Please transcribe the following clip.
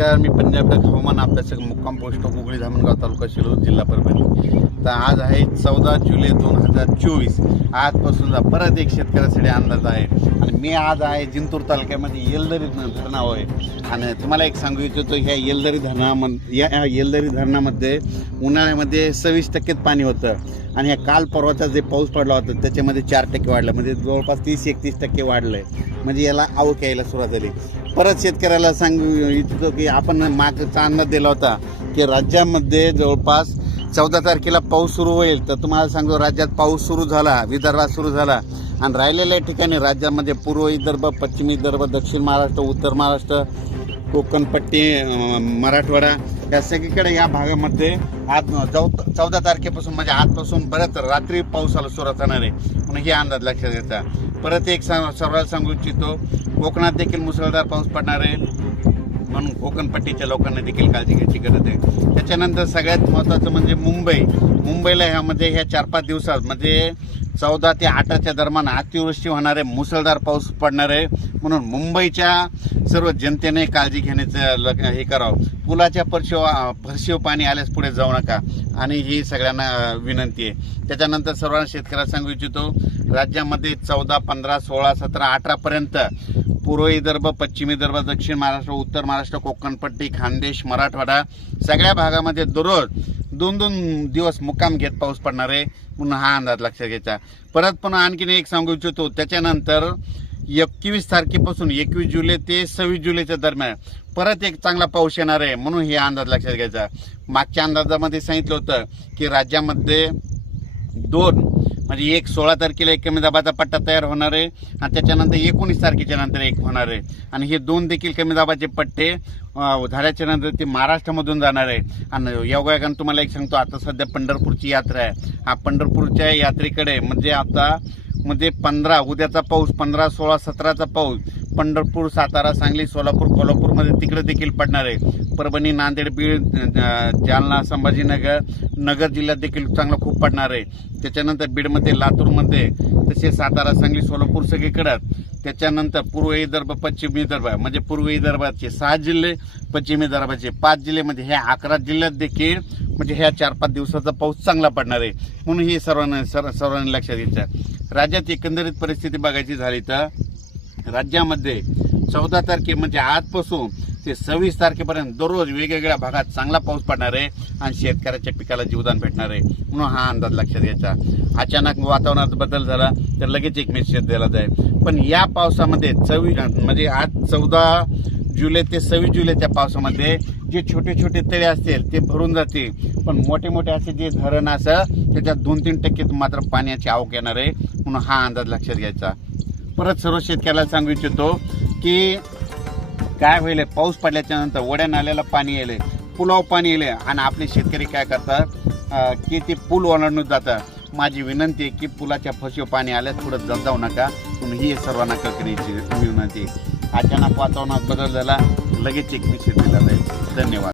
नमस्कार मी पंजाब हवामान अभ्यासक मुक्काम पोस्ट हुगळी धामणगाव तालुका शिरोड जिल्हा परभणी तर आज आहे चौदा जुलै दोन हजार चोवीस आजपासून परत एक शेतकऱ्यासाठी अंदाज आहे आणि मी आज आहे जिंतूर तालुक्यामध्ये येलदरी धरणावर आहे आणि तुम्हाला एक सांगू इच्छितो ह्या येलदरी धरणामन या येलदरी धरणामध्ये उन्हाळ्यामध्ये सव्वीस टक्केच पाणी होतं आणि ह्या काल परवाचा जे पाऊस पडला होता त्याच्यामध्ये चार टक्के वाढलं म्हणजे जवळपास तीस एकतीस टक्के वाढलं आहे म्हणजे याला आवक यायला सुरुवात झाली परत शेतकऱ्याला सांगू इच्छितो की आपण मागचा अंदाज दिला होता की राज्यामध्ये जवळपास चौदा तारखेला पाऊस सुरू होईल तर तुम्हाला सांगतो राज्यात पाऊस सुरू झाला विदर्भात सुरू झाला आणि राहिलेल्या ठिकाणी राज्यामध्ये पूर्व विदर्भ पश्चिम विदर्भ दक्षिण महाराष्ट्र उत्तर महाराष्ट्र कोकणपट्टी मराठवाडा या सगळीकडे या भागामध्ये आज चौ चौदा तारखेपासून म्हणजे आजपासून बऱ्याच रात्री पाऊस आला सुरुवात होणार आहे म्हणून हे अंदाज लक्षात घ्यायचा परत एक सांग सर्वांना सांगू इच्छितो कोकणात देखील मुसळधार पाऊस पडणार आहे म्हणून कोकणपट्टीच्या लोकांना देखील काळजी घ्यायची गरज आहे त्याच्यानंतर सगळ्यात महत्त्वाचं म्हणजे मुंबई मुंबईला ह्यामध्ये ह्या चार पाच दिवसात म्हणजे चौदा ते आठाच्या दरम्यान अतिवृष्टी होणार आहे मुसळधार पाऊस पडणार आहे म्हणून मुंबईच्या सर्व जनतेने काळजी घेण्याचं हे करावं पुलाच्या परशिव फरशिव पाणी आल्यास पुढे जाऊ नका आणि ही सगळ्यांना विनंती आहे त्याच्यानंतर सर्वांना शेतकऱ्याला सांगू इच्छितो राज्यामध्ये चौदा पंधरा सोळा सतरा अठरापर्यंत पूर्व विदर्भ पश्चिम विदर्भ दक्षिण महाराष्ट्र उत्तर महाराष्ट्र कोकणपट्टी खानदेश मराठवाडा सगळ्या भागामध्ये दररोज दोन दोन दिवस मुक्काम घेत पाऊस पडणार आहे म्हणून हा अंदाज लक्षात घ्यायचा परत पण आणखीन एक सांगू इच्छितो त्याच्यानंतर एकवीस तारखेपासून एकवीस जुलै ते सव्वीस जुलैच्या दरम्यान परत एक चांगला पाऊस येणार आहे म्हणून हे अंदाज लक्षात घ्यायचा मागच्या अंदाजामध्ये सांगितलं होतं की राज्यामध्ये दोन म्हणजे एक सोळा तारखेला एक कमी दाबाचा पट्टा तयार होणार आहे आणि त्याच्यानंतर एकोणीस तारखेच्या नंतर एक होणार आहे आणि हे दोन देखील कमी दाबाचे पट्टे झाल्याच्या नंतर ते महाराष्ट्रामधून जाणार आहे आणि योगायोगानं तुम्हाला एक सांगतो आता सध्या पंढरपूरची यात्रा आहे हा पंढरपूरच्या यात्रेकडे म्हणजे आता म्हणजे पंधरा उद्याचा पाऊस पंधरा सोळा सतराचा पाऊस पंढरपूर सातारा सांगली सोलापूर कोल्हापूरमध्ये तिकडे देखील पडणार आहे परभणी नांदेड बीड जालना संभाजीनगर नगर जिल्ह्यात देखील चांगला खूप पडणार आहे त्याच्यानंतर बीडमध्ये लातूरमध्ये तसेच सातारा सांगली सोलापूर सगळीकडं त्याच्यानंतर पूर्व विदर्भ पश्चिम विदर्भ म्हणजे पूर्व विदर्भाचे सहा जिल्हे पश्चिम विदर्भाचे पाच जिल्हे म्हणजे ह्या अकरा जिल्ह्यात देखील म्हणजे ह्या चार पाच दिवसाचा पाऊस चांगला पडणार आहे म्हणून हे सर्वांना सर्वांनी लक्षात घ्यायचं राज्यात एकंदरीत परिस्थिती बघायची झाली तर राज्यामध्ये चौदा तारखे म्हणजे आजपासून ते सव्वीस तारखेपर्यंत दररोज वेगवेगळ्या भागात चांगला पाऊस पडणार आहे आणि शेतकऱ्याच्या पिकाला जीवदान भेटणार आहे म्हणून हा अंदाज लक्षात घ्यायचा अचानक वातावरणात बदल झाला तर लगेच एक मेसेज दिला जाईल पण या पावसामध्ये चवी म्हणजे आज चौदा जुलै ते सव्वीस जुलैच्या पावसामध्ये जे छोटे छोटे तळे असतील ते भरून जातील पण मोठे मोठे असे जे धरण असं त्याच्यात दोन तीन टक्के मात्र पाण्याची आवक येणार आहे म्हणून हा अंदाज लक्षात घ्यायचा परत सर्व शेतकऱ्याला सांगू इच्छितो की काय होईल पाऊस पडल्याच्यानंतर वड्या नाल्याला पाणी येईल पुलाव पाणी येईल आणि आपले शेतकरी काय करतात की ते पूल ओलांडून जातात माझी विनंती आहे की पुलाच्या फशीवर पाणी आल्या थोडं जमजावू जाऊ नका तुम्ही ही सर्वांना कल्पनेची विनंती अचानक वातावरणात बदल झाला लगेच एक विषय दिला जाईल धन्यवाद